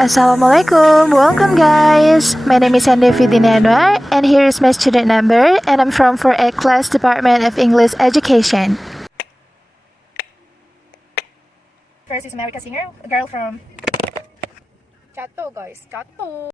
Assalamualaikum, welcome guys. My name is Andi Ayu Fiddini Anwar and here is my student number and I'm from 4A class Department of English Education. First is America singer, a girl from Chato guys, Chato.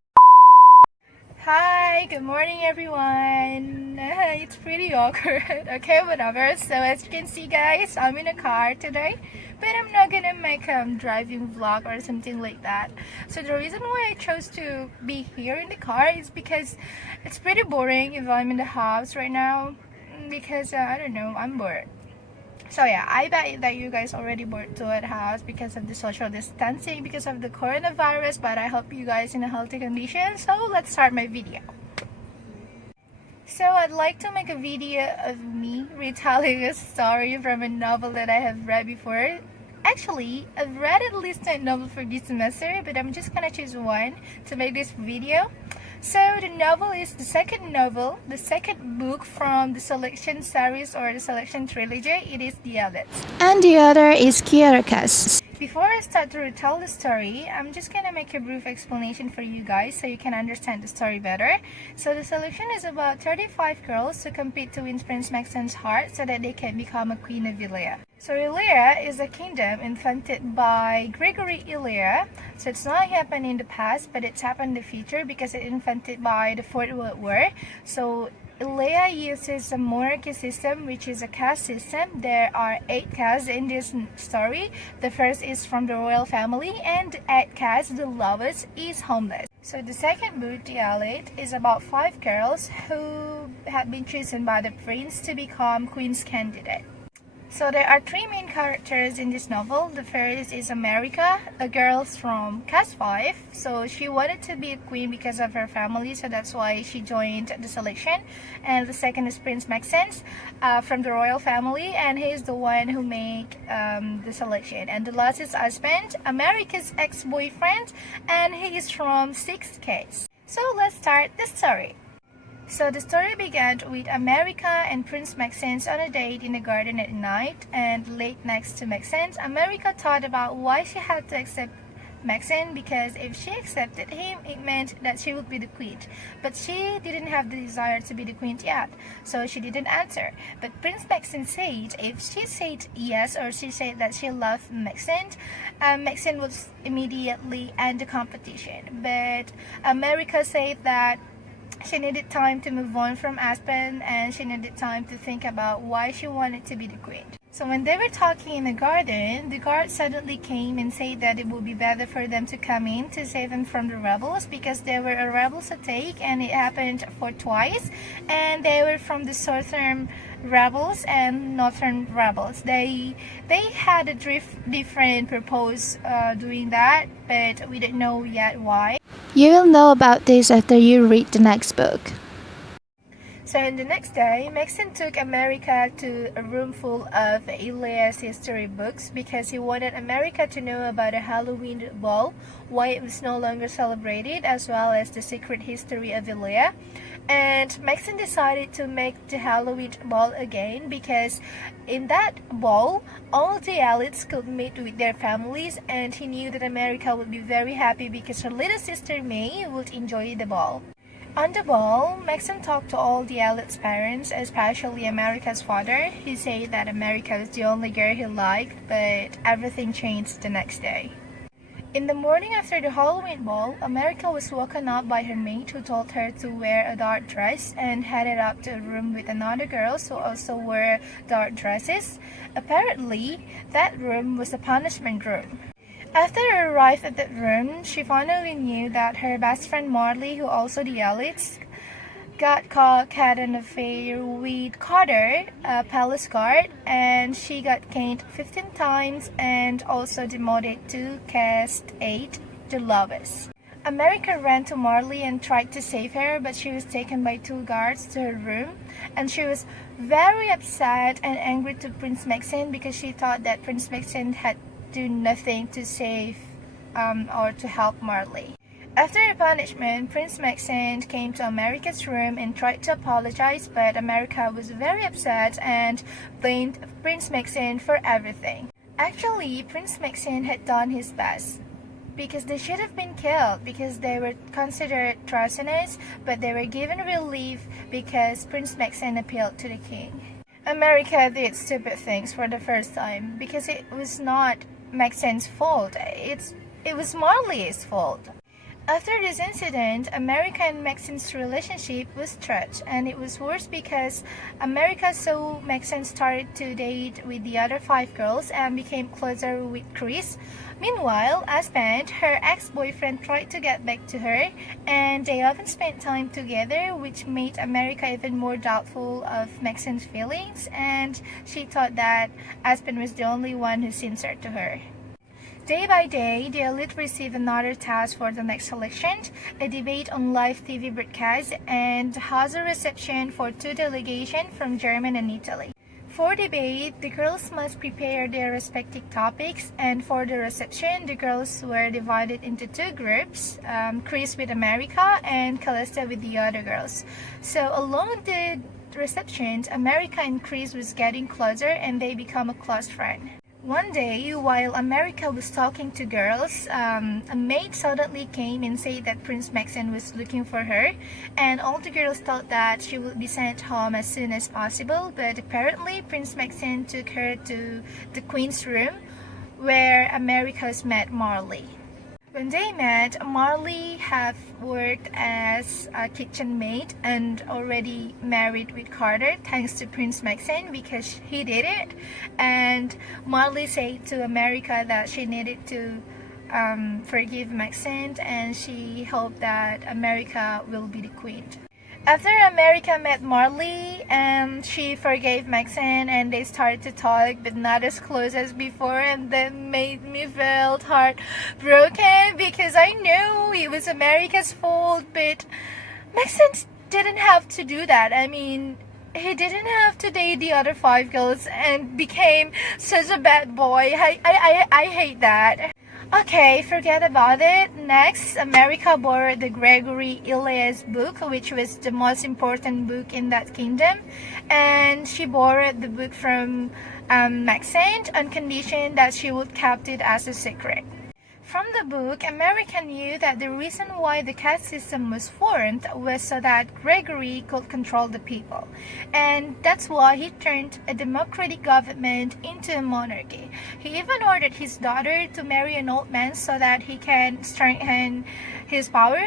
Hi, good morning everyone. It's pretty awkward. Okay, whatever. So as you can see guys, I'm in a car today, but I'm not gonna make a driving vlog or something like that. So the reason why I chose to be here in the car is because it's pretty boring if I'm in the house right now, because I don't know, I'm bored. So yeah, I bet that you guys already bored too at house because of the social distancing, because of the coronavirus, but I hope you guys in a healthy condition. So let's start my video. So I'd like to make a video of me retelling a story from a novel that I have read before. Actually, I've read at least 10 novels for this semester, but I'm just gonna choose one to make this video. So the novel is the second novel, the second book from the Selection series or the Selection Trilogy. It is The Elites. And the other is Kiera Cass. Before I start to retell the story, I'm just gonna make a brief explanation for you guys so you can understand the story better. So the selection is about 35 girls who compete to win Prince Maxen's heart so that they can become a queen of Illyria. So Illyria is a kingdom invented by Gregory Illyria. So it's not happened in the past, but it's happened in the future because it's invented by the Fourth World War. So Illyria uses a monarchy system, which is a caste system. There are 8 castes in this story. The first is from the royal family, and the 8th caste, the lowest, is homeless. So the second book, The Elite, is about 5 girls who have been chosen by the prince to become queen's candidate. So there are 3 main characters in this novel. The first is America, a girl from Caste 5. So she wanted to be a queen because of her family, so that's why she joined the selection. And the second is Prince Maxen from the royal family, and he's the one who made the selection. And the last is husband, America's ex-boyfriend, and he is from 6th case. So let's start the story. So the story began with America and Prince Maxen on a date in the garden at night, and late next to Maxen, America thought about why she had to accept Maxen, because if she accepted him, it meant that she would be the queen. But she didn't have the desire to be the queen yet, so she didn't answer. But Prince Maxen said if she said yes, or she said that she loved Maxen, Maxen would immediately end the competition. But America said that she needed time to move on from Aspen, and she needed time to think about why she wanted to be the queen. So when they were talking in the garden, the guard suddenly came and said that it would be better for them to come in to save them from the rebels, because there were a rebels attack, and it happened for twice, and they were from the southern rebels and northern rebels. They had a different purpose doing that, but we don't know yet why. You will know about this after you read the next book. So in the next day, Maxen took America to a room full of Illyria's history books because he wanted America to know about the Halloween ball, why it was no longer celebrated, as well as the secret history of Illyria. And Maxen decided to make the Halloween ball again because in that ball, all the elites could meet with their families, and he knew that America would be very happy because her little sister May would enjoy the ball. On the ball, Maxen talked to all the elites' parents, especially America's father. He said that America was the only girl he liked, but everything changed the next day. In the morning after the Halloween ball, America was woken up by her maid, who told her to wear a dark dress, and headed up to a room with another girl who also wore dark dresses. Apparently, that room was a punishment room. After she arrived at that room, she finally knew that her best friend Marley, who also the elites, got caught had an affair with Carter, a palace guard, and she got caned 15 times and also demoted to caste 8, the lowest. America ran to Marley and tried to save her, but she was taken by 2 guards to her room, and she was very upset and angry to Prince Maxen because she thought that Prince Maxen had done nothing to save or to help Marley. After the punishment, Prince Maxen came to America's room and tried to apologize, but America was very upset and blamed Prince Maxen for everything. Actually, Prince Maxen had done his best. because they should have been killed because they were considered treasonous, but they were given relief because Prince Maxine appealed to the king. America did stupid things for the first time because it was not Maxine's fault. It was Marley's fault. After this incident, America and Maxine's relationship was stretched, and it was worse because America saw Maxine started to date with the other 5 girls and became closer with Chris. Meanwhile, Aspen, her ex-boyfriend, tried to get back to her, and they often spent time together, which made America even more doubtful of Maxine's feelings, and she thought that Aspen was the only one who sincere to her. Day by day, the elite received another task for the next election, a debate on live TV broadcast, and has a reception for 2 delegations from Germany and Italy. For debate, the girls must prepare their respective topics, and for the reception, the girls were divided into 2 groups, Chris with America and Calista with the other girls. So along the receptions, America and Chris was getting closer and they become a close friend. One day, while America was talking to girls, a maid suddenly came and said that Prince Maxine was looking for her, and all the girls thought that she would be sent home as soon as possible, but apparently Prince Maxine took her to the Queen's room, where America's met Marley. When they met, Marley had worked as a kitchen maid and already married with Carter thanks to Prince Maxine because he did it. And Marley said to America that she needed to forgive Maxine, and she hoped that America will be the queen. After America met Marley, she forgave Maxine and they started to talk, but not as close as before, and that made me feel heartbroken because I knew it was America's fault, but Maxine didn't have to do that. I mean, he didn't have to date the other 5 girls and became such a bad boy. I hate that. Okay, forget about it. Next, America borrowed the Gregory Elias book, which was the most important book in that kingdom, and she borrowed the book from Maxine on condition that she would keep it as a secret. From the book, America knew that the reason why the caste system was formed was so that Gregory could control the people. And that's why he turned a democratic government into a monarchy. He even ordered his daughter to marry an old man so that he can strengthen his power.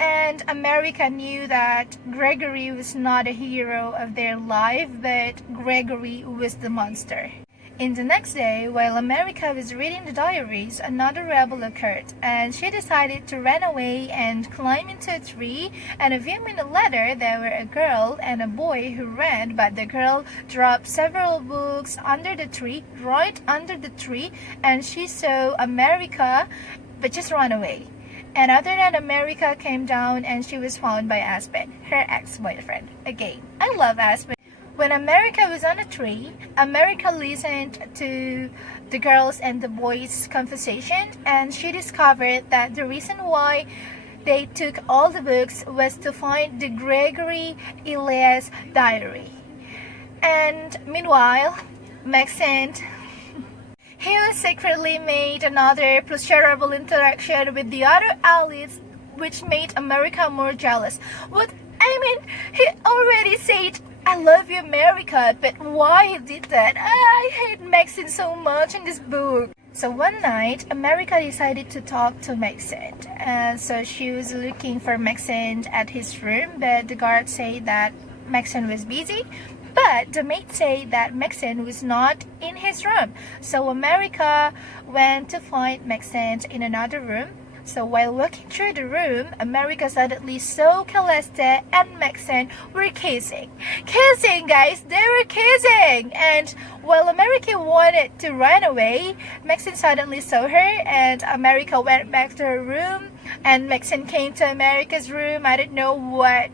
And America knew that Gregory was not a hero of their life, but Gregory was the monster. In the next day, while America was reading the diaries, another rebel occurred, and she decided to run away and climb into a tree, and a few minutes later, there were a girl and a boy who ran, but the girl dropped several books under the tree, right under the tree, and she saw America, but just ran away. And after that, America came down and she was found by Aspen, her ex-boyfriend. Again, I love Aspen. When America was on a tree, America listened to the girls and the boys' conversation, and she discovered that the reason why they took all the books was to find the Gregory Elias diary. And meanwhile, Maxine, he was secretly made another pleasurable interaction with the other allies, which made America more jealous. He already said, "I love you, America," but why he did that? I hate Maxine so much in this book. So one night, America decided to talk to Maxine. So she was looking for Maxine at his room, but the guard said that Maxine was busy. But the maid said that Maxine was not in his room. So America went to find Maxine in another room. So while walking through the room, America suddenly saw Calista and Maxine were kissing. Kissing, guys! They were kissing! And while America wanted to run away, Maxine suddenly saw her, and America went back to her room, and Maxine came to America's room. I don't know what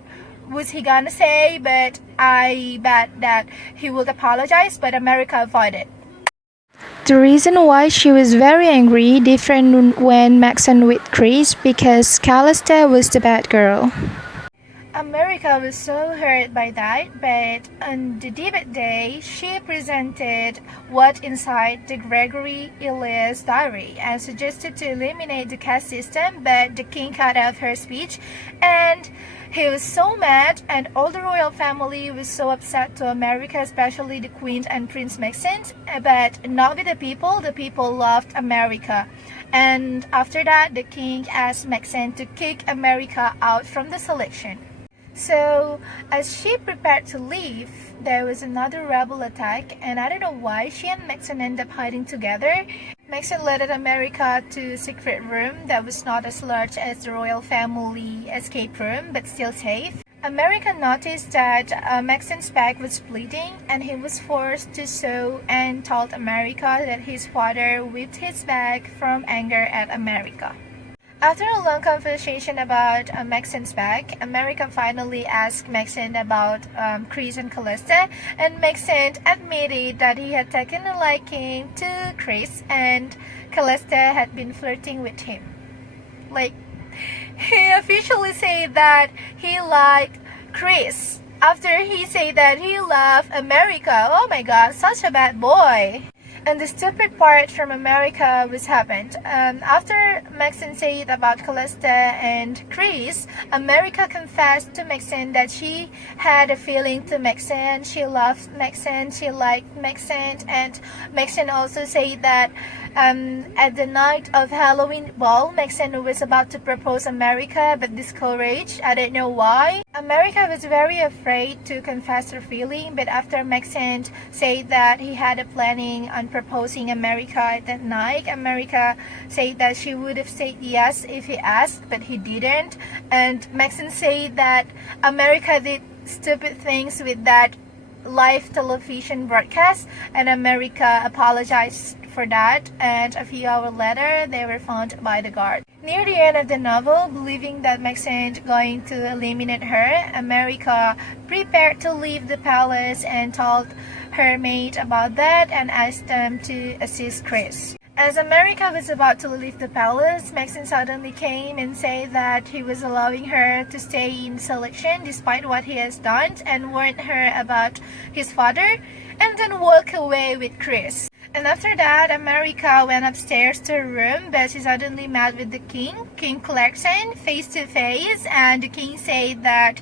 was he gonna say, but I bet that he would apologize, but America avoided. The reason why she was very angry different when Maxine with Chris, because Calista was the bad girl. America was so hurt by that, but on the debate day, she presented what inside the Gregory Elias diary and suggested to eliminate the caste system, but the king cut off her speech and he was so mad, and all the royal family was so upset to America, especially the Queen and Prince Maxent, but not with the people. The people loved America. And after that, the king asked Maxent to kick America out from the selection. So, as she prepared to leave, there was another rebel attack, and I don't know why she and Maxent ended up hiding together. Maxent led America to a secret room that was not as large as the royal family escape room, but still safe. America noticed that Maxent's back was bleeding, and he was forced to sew and told America that his father whipped his back from anger at America. After a long conversation about Maxent's back, America finally asked Maxent about Chris and Callista, and Maxent admitted that he had taken a liking to Chris and Callista had been flirting with him. Like, he officially said that he liked Chris after he said that he loved America. Oh my god, such a bad boy. And the stupid part from America was happened. After Maxent said about Callista and Chris, America confessed to Maxent that she had a feeling to Maxent. She loved Maxent, she liked Maxent, and Maxent also said that at the night of Halloween ball, Maxent was about to propose America but discouraged. I don't know why. America was very afraid to confess her feeling, but after Maxent said that he had a planning on proposing America that night, America said that she would have said yes if he asked, but he didn't. And Maxent said that America did stupid things with that live television broadcast, and America apologized for that, and a few hours later they were found by the guard. Near the end of the novel, believing that Maxent going to eliminate her, America prepared to leave the palace and told her mate about that and asked them to assist Chris. As America was about to leave the palace, Maxent suddenly came and said that he was allowing her to stay in selection despite what he has done, and warned her about his father, and then walk away with Chris. And after that, America went upstairs to her room, but she suddenly met with the king, King Clarkson, face to face, and the king said that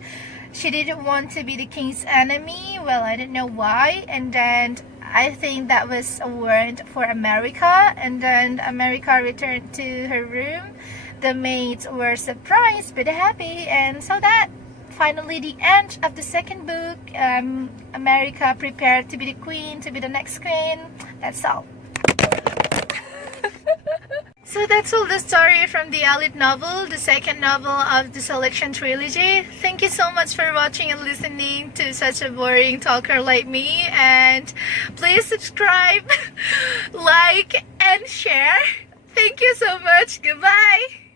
she didn't want to be the king's enemy. Well, I don't know why. And then I think that was a warrant for America. And then America returned to her room. The maids were surprised but happy, and so that finally the end of the second book. America prepared to be the queen, to be the next queen. That's all. So that's all the story from the Elite novel, the second novel of the Selection Trilogy. Thank you so much for watching and listening to such a boring talker like me. And please subscribe, like, and share. Thank you so much. Goodbye.